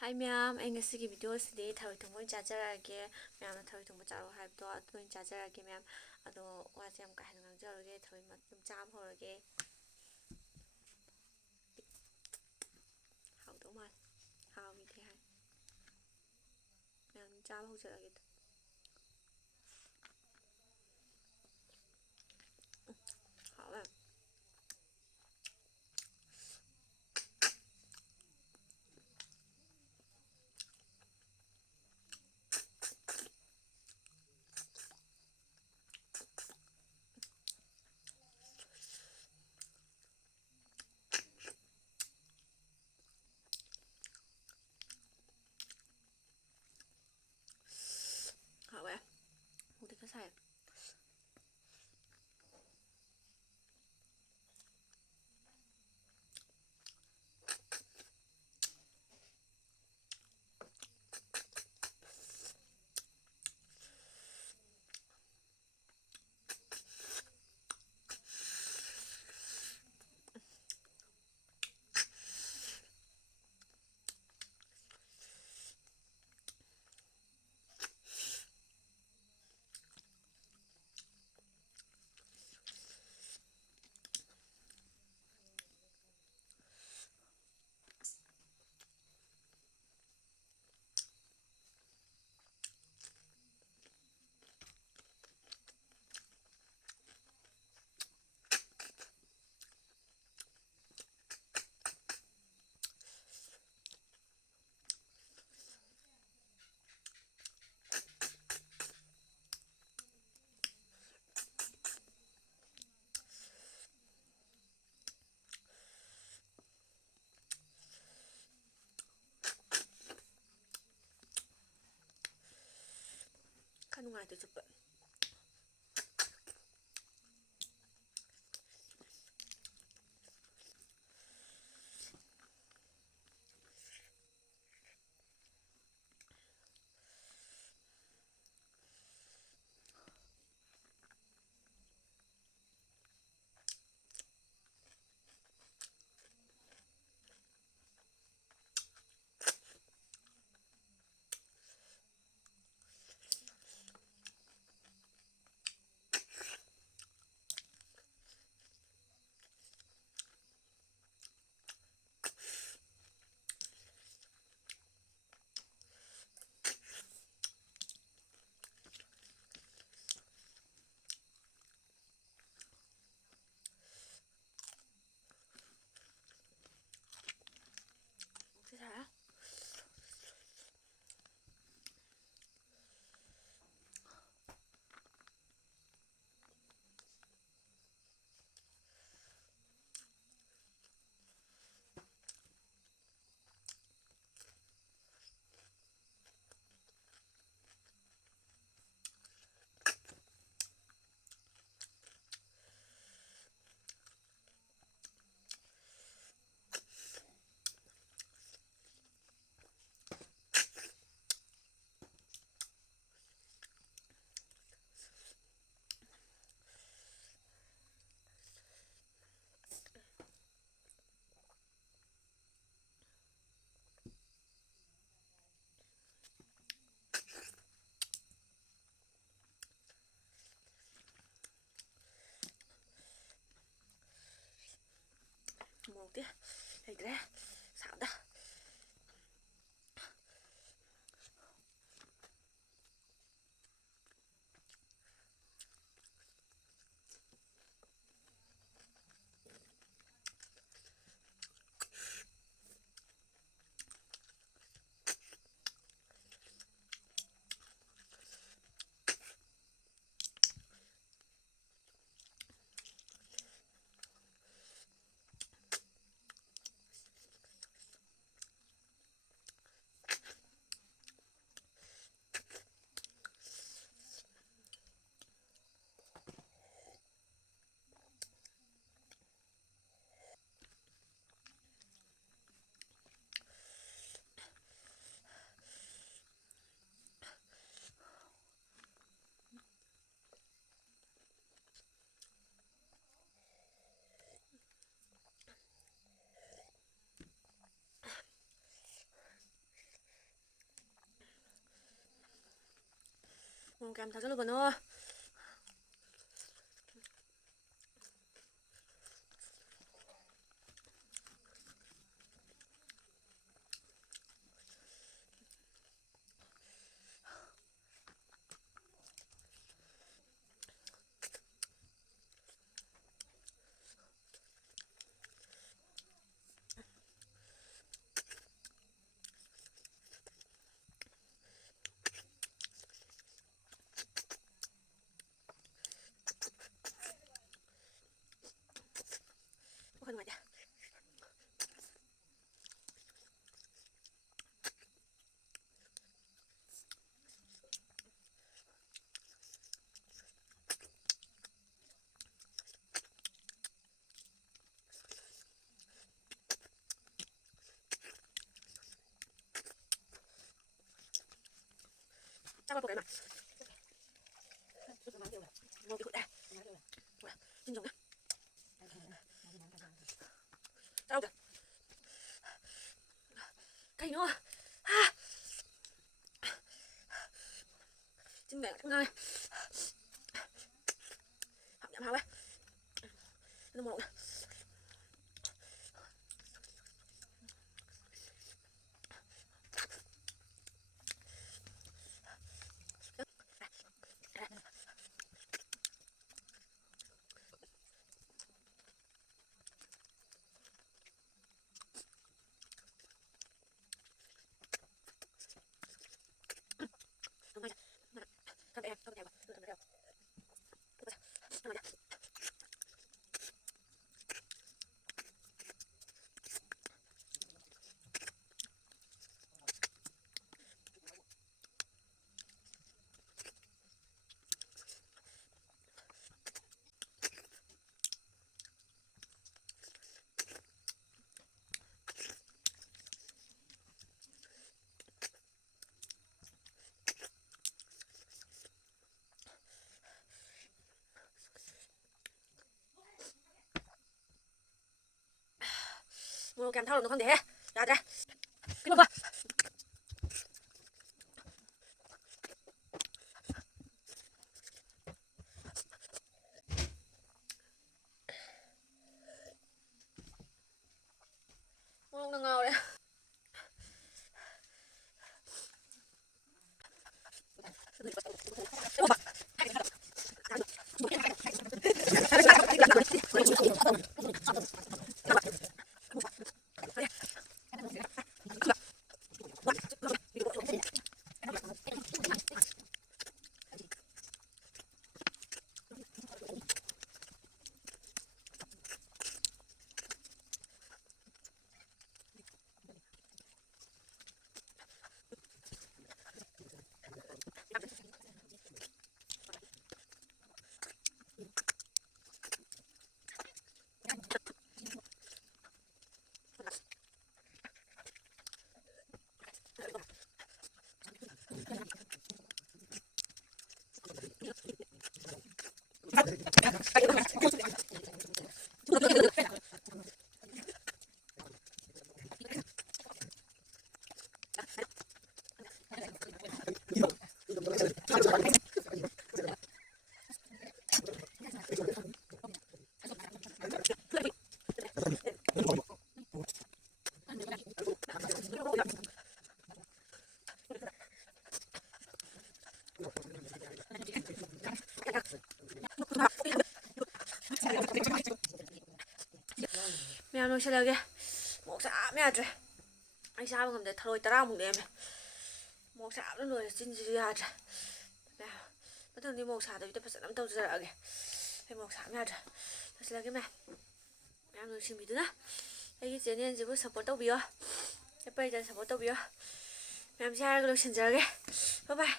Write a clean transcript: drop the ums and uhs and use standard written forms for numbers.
ꯍꯥꯏ ꯃꯌꯥꯝ, ꯑꯩ ꯉꯁꯤꯒꯤ ꯚꯤꯗꯤꯑꯣꯁꯤꯗꯤ ꯊꯔꯣꯏ ꯊꯣꯡꯕ ꯑꯣꯏꯅ ꯆꯥꯖꯔꯛꯑꯒꯦ. ꯃꯌꯥꯝꯅ ꯊꯔꯣꯏ ꯊꯣꯡꯕ ꯆꯥꯔꯣ ꯍꯥꯏꯕꯗꯣ ꯑꯗꯨ ꯑꯣꯏꯅ ꯆꯥꯖꯔꯛꯑꯒꯦ ꯃꯌꯥꯝ. ꯑꯗꯣ ꯋꯥꯁꯦ ꯌꯥꯝ ꯀꯥ ꯍꯦꯟꯅ ꯉꯥꯡꯖꯔꯔꯣꯏꯒꯦ, ꯊꯔꯣꯏ ꯑꯗꯨꯝ ꯆꯥꯕ ꯍꯧꯔꯒꯦ. ꯍꯥꯎꯗꯧ ꯃꯥꯜꯂꯦ. ꯍꯥꯎꯏꯗꯤ ꯍꯥꯏ. ꯃꯌꯥꯝ ꯆꯥꯕ ꯍꯧꯖꯔꯛꯑꯒꯦ. ꯍꯥꯎꯋꯦ. ꯍꯥꯎꯋꯦ. ꯃꯨꯛꯇꯤ ꯈꯔ ꯁꯥꯏ. ꯈꯔ ꯅꯨꯡꯉꯥꯏꯇꯦ ꯆꯨꯞꯄ. ꯃꯨꯛꯇꯤ ꯁꯥꯏ. ꯃꯣꯔꯣꯛꯇꯤ ꯂꯩꯇ꯭ꯔꯦ. ꯁꯥꯕꯗ. ꯃꯣꯔꯣꯛ ꯀꯌꯥꯝ ꯊꯥꯖꯤꯜꯂꯨꯕꯅꯣ? ꯋꯥꯈꯜ ꯅꯨꯡꯉꯥꯏꯇꯦ. Chắc là một cái mà một cái hụt đây tin dùng nhá. Đâu kìa cây nữa à. Tin về lại ngay học nhảm hao ấy nó một 뭐 그냥 타로 넣으면 돼. 야, 자, 끊어봐. 뭐 너가 그래. ꯃꯌꯥꯝ ꯂꯣꯏꯁꯤꯜꯂꯒꯦ ꯃꯣꯔꯣꯛ ꯁꯥꯕꯅ ꯌꯥꯗ꯭ꯔꯦ ꯑꯩ ꯆꯥꯕ ꯉꯝꯗꯦ ꯊꯔꯣꯏ 10ꯃꯨꯛ ꯂꯦꯝꯃꯦ ꯃꯣꯔꯣꯛ ꯁꯥꯕꯅ ꯂꯣꯏꯔꯦ ꯆꯤꯟꯁꯤꯁꯨ ꯌꯥꯗ꯭ꯔꯦ ꯃꯊꯪꯗꯤ ꯃꯣꯔꯣꯛ ꯁꯥꯗꯕꯤꯗ ꯐꯖꯅ ꯑꯃ ꯇꯧꯖꯔꯛꯑꯒꯦ ꯑꯩ ꯃꯣꯔꯣꯛ ꯁꯥꯕꯅ ꯌꯥꯗ꯭ꯔꯦ ꯂꯣꯏꯁꯤꯜꯂꯒꯦ ꯃꯌꯥꯝ ꯅꯨꯡꯁꯤꯕꯤꯗꯨꯅ ꯑꯩꯒꯤ ꯆꯦꯅꯦꯜꯁꯤꯕꯨ ꯁꯞꯄꯣꯔꯠ ꯇꯧꯕꯤꯌꯣ ꯆꯠꯄꯩꯗ ꯁꯞꯄꯣꯔꯠ ꯇꯧꯕꯤꯌꯣ ꯃꯌꯥꯝꯁꯦ ꯍꯥꯏꯔꯒ ꯂꯣꯏꯁꯤꯟꯖꯔꯒꯦ ꯕꯥꯏ ꯕꯥꯏ